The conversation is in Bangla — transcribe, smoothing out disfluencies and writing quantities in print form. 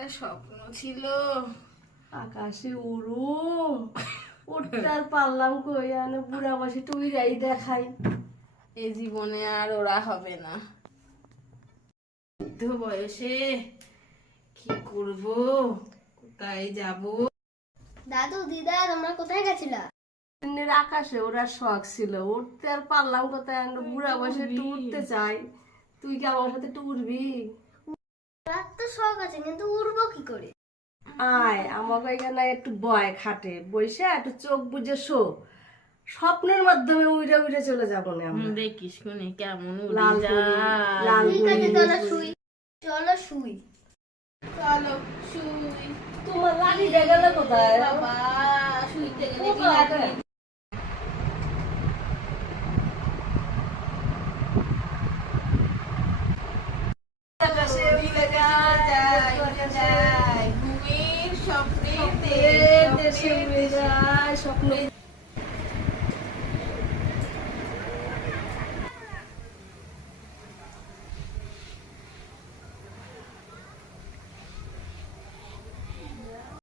একটা স্বপ্ন ছিল আকাশে উড়ো, উঠতে আর পারলাম কই, আনে বুড়া বসে টুইরাই দেখাই। এই জীবনে আর ওরা হবে না। বৃদ্ধ বয়সে কি করব, কোথায় যাব? দাদু দিদা তোমরা কোথায় গেছিলা? দিনের আকাশে ওরা শখ ছিল, উঠতে আর পারলাম কোথায়, আনে বুড়া বসে একটু উঠতে চাই। তুই কি আমার সাথে একটু উঠবি? রাত তো শখ আছে কিন্তু উড়বো কি করে? আয় আমাকে এখানে একটু বয় খাটে বসে একটু চোখ বুজে শো, স্বপ্নের মাধ্যমে উড়ে উড়ে চলে যাবো না আমরা। দেখিস কোনে কেমন লাল উড়ে পরি, যায়। লাল ঠিক আছে পরি, চলো শুই, চলো শুই। চলো শুই। তোমার লাঠিটা গেল কোথায়? বাবা শুইতে গেলে কি কোথায়? লাগে? আকাশে উড়ে যায়, উড়ে যায়। ঘুমের স্বপ্নের দেশ, দেশে উড়ে যায়, স্বপ্ন